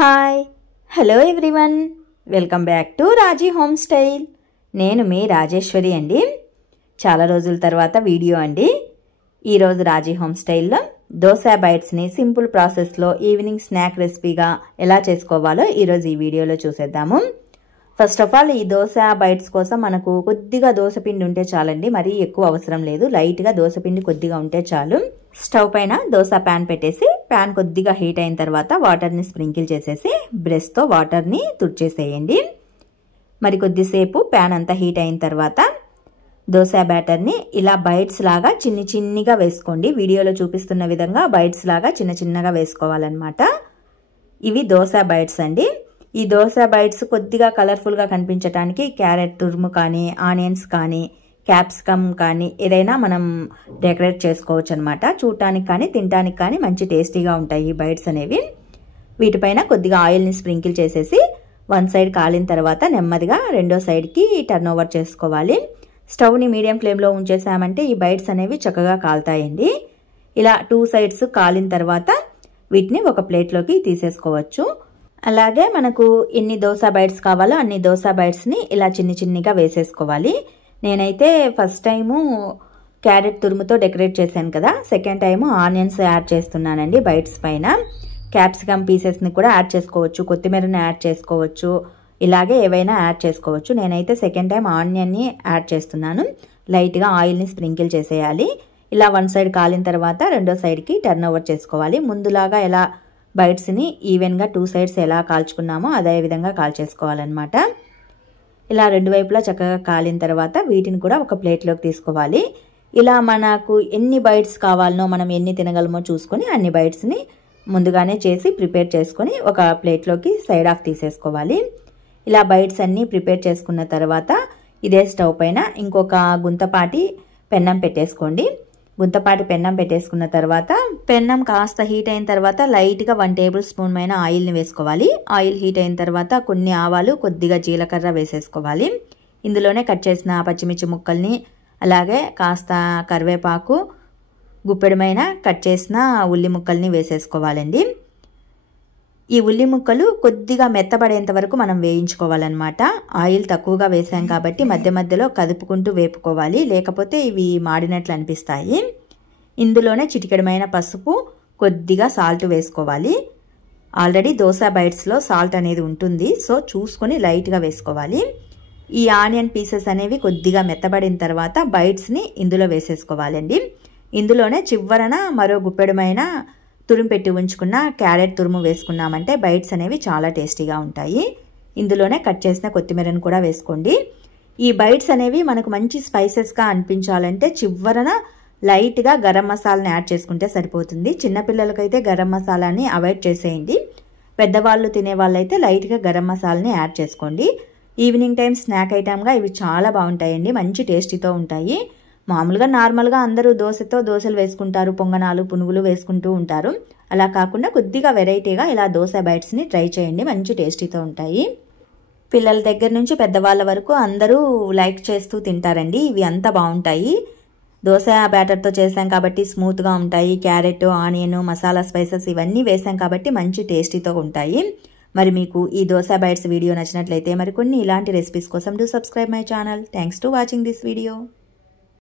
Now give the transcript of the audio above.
Hi hello everyone welcome back to Raji home style. నేను మీ రాజేశ్వరి అండి. చాలా రోజుల తర్వాత వీడియో అండి. ఈరోజు రాజీ హోమ్ స్టైల్లో దోశ బైట్స్ని సింపుల్ ప్రాసెస్లో ఈవినింగ్ స్నాక్ రెసిపీగా ఎలా చేసుకోవాలో ఈరోజు ఈ వీడియోలో చూసేద్దాము. ఫస్ట్ ఆఫ్ ఆల్ ఈ దోశ బైట్స్ కోసం మనకు కొద్దిగా దోశపిండి ఉంటే చాలండి, మరీ ఎక్కువ అవసరం లేదు. లైట్గా దోశపిండి కొద్దిగా ఉంటే చాలు. స్టవ్ పైన దోశ ప్యాన్ పెట్టేసి ప్యాన్ కొద్దిగా హీట్ అయిన తర్వాత వాటర్ని స్ప్రింకిల్ చేసేసి బ్రష్తో వాటర్ని తుడిచేసేయండి. మరి కొద్దిసేపు ప్యాన్ అంతా హీట్ అయిన తర్వాత దోశ బ్యాటర్ని ఇలా బైట్స్ లాగా చిన్నగా వేసుకోండి. వీడియోలో చూపిస్తున్న విధంగా బైట్స్ లాగా చిన్నగా వేసుకోవాలన్నమాట. ఇవి దోశ బైట్స్ అండి. ఈ దోశ బైట్స్ కొద్దిగా కలర్ఫుల్గా కనిపించడానికి క్యారెట్ తురుము కానీ, ఆనియన్స్ కానీ, క్యాప్సికమ్ కానీ ఏదైనా మనం డెకరేట్ చేసుకోవచ్చు అనమాట. చూడటానికి కానీ తినడానికి కానీ మంచి టేస్టీగా ఉంటాయి ఈ బైట్స్ అనేవి. వీటిపైన కొద్దిగా ఆయిల్ని స్ప్రింకిల్ చేసేసి వన్ సైడ్ కాలిన తర్వాత నెమ్మదిగా రెండో సైడ్కి టర్న్ ఓవర్ చేసుకోవాలి. స్టవ్ని మీడియం ఫ్లేమ్లో ఉంచేసామంటే ఈ బైట్స్ అనేవి చక్కగా కాలుతాయండి. ఇలా 2 సైడ్స్ కాలిన తర్వాత వీటిని ఒక ప్లేట్లోకి తీసేసుకోవచ్చు. అలాగే మనకు ఎన్ని దోశ బైట్స్ కావాలో అన్ని దోశ బైట్స్ని ఇలా చిన్నగా వేసేసుకోవాలి. నేనైతే ఫస్ట్ టైము క్యారెట్ తురుముతో డెకరేట్ చేశాను కదా, సెకండ్ టైము ఆనియన్స్ యాడ్ చేస్తున్నానండి బైట్స్ పైన. క్యాప్సికమ్ పీసెస్ని కూడా యాడ్ చేసుకోవచ్చు, కొత్తిమీరని యాడ్ చేసుకోవచ్చు, ఇలాగే ఏవైనా యాడ్ చేసుకోవచ్చు. నేనైతే సెకండ్ టైం ఆనియన్ని యాడ్ చేస్తున్నాను. లైట్గా ఆయిల్ని స్ప్రింకిల్ చేసేయాలి. ఇలా వన్ సైడ్ కాలిన తర్వాత రెండో సైడ్కి టర్న్ ఓవర్ చేసుకోవాలి. ముందులాగా ఎలా బైట్స్ని ఈవెన్గా 2 సైడ్స్ ఎలా కాల్చుకున్నామో అదే విధంగా కాల్చేసుకోవాలన్నమాట. ఇలా రెండు వైపులా చక్కగా కాలిన తర్వాత వీటిని కూడా ఒక ప్లేట్లోకి తీసుకోవాలి. ఇలా మనకు ఎన్ని బైట్స్ కావాలనో, మనం ఎన్ని తినగలమో చూసుకొని అన్ని బైట్స్ని ముందుగానే చేసి ప్రిపేర్ చేసుకొని ఒక ప్లేట్లోకి సైడ్ ఆఫ్ తీసేసుకోవాలి. ఇలా బైట్స్ అన్నీ ప్రిపేర్ చేసుకున్న తర్వాత ఇదే స్టవ్ పైన ఇంకొక గుంతపాటి పెన్నం పెట్టేసుకోండి. గుంతపాటి పెన్నం పెట్టేసుకున్న తర్వాత పెన్నం కాస్త హీట్ అయిన తర్వాత లైట్గా 1 టేబుల్ స్పూన్ పైన ఆయిల్ని వేసుకోవాలి. ఆయిల్ హీట్ అయిన తర్వాత కొన్ని ఆవాలు, కొద్దిగా జీలకర్ర వేసేసుకోవాలి. ఇందులోనే కట్ చేసిన పచ్చిమిర్చి ముక్కల్ని, అలాగే కాస్త కరివేపాకు, గుప్పెడమైన కట్ చేసిన ఉల్లి ముక్కల్ని వేసేసుకోవాలండి. ఈ ఉల్లి ముక్కలు కొద్దిగా మెత్తబడేంత వరకు మనం వేయించుకోవాలన్నమాట. ఆయిల్ తక్కువగా వేసాం కాబట్టి మధ్యలో కదుపుకుంటూ వేపుకోవాలి, లేకపోతే ఇవి మాడినట్లు అనిపిస్తాయి. ఇందులోనే చిటికెడమైన పసుపు, కొద్దిగా సాల్ట్ వేసుకోవాలి. ఆల్రెడీ దోశ బైట్స్లో సాల్ట్ అనేది ఉంటుంది, సో చూసుకొని లైట్గా వేసుకోవాలి. ఈ ఆనియన్ పీసెస్ అనేవి కొద్దిగా మెత్తబడిన తర్వాత బైట్స్ని ఇందులో వేసేసుకోవాలండి. ఇందులోనే చివరన మరో గుప్పెడమైన తురుము పెట్టి ఉంచుకున్న క్యారెట్ తురుము వేసుకున్నామంటే బైట్స్ అనేవి చాలా టేస్టీగా ఉంటాయి. ఇందులోనే కట్ చేసిన కొత్తిమీరను కూడా వేసుకోండి. ఈ బైట్స్ అనేవి మనకు మంచి స్పైసెస్గా అనిపించాలంటే చివరన లైట్గా గరం మసాలాని యాడ్ చేసుకుంటే సరిపోతుంది. చిన్నపిల్లలకైతే గరం మసాలాని అవాయిడ్ చేసేయండి. పెద్దవాళ్ళు తినే వాళ్ళైతే లైట్గా గరం మసాలాని యాడ్ చేసుకోండి. ఈవినింగ్ టైం స్నాక్ ఐటమ్గా ఇవి చాలా బాగుంటాయండి, మంచి టేస్టీతో ఉంటాయి. మామూలుగా నార్మల్గా అందరూ దోశలు వేసుకుంటారు, పొంగనాలు, పునుగులు వేసుకుంటూ ఉంటారు. అలా కాకుండా కొద్దిగా వెరైటీగా ఇలా దోశ బైట్స్ని ట్రై చేయండి, మంచి టేస్టీతో ఉంటాయి. పిల్లల దగ్గర నుంచి పెద్దవాళ్ళ వరకు అందరూ లైక్ చేస్తూ తింటారండి. ఇవి అంత బాగుంటాయి. దోశ బ్యాటర్తో చేసాం కాబట్టి స్మూత్గా ఉంటాయి. క్యారెట్, ఆనియన్, మసాలా స్పైసెస్ ఇవన్నీ వేసాం కాబట్టి మంచి టేస్టీతో ఉంటాయి. మరి మీకు ఈ దోశ బైట్స్ వీడియో నచ్చినట్లయితే మరికొన్ని ఇలాంటి రెసిపీస్ కోసం do subscribe my channel. Thanks to watching this video.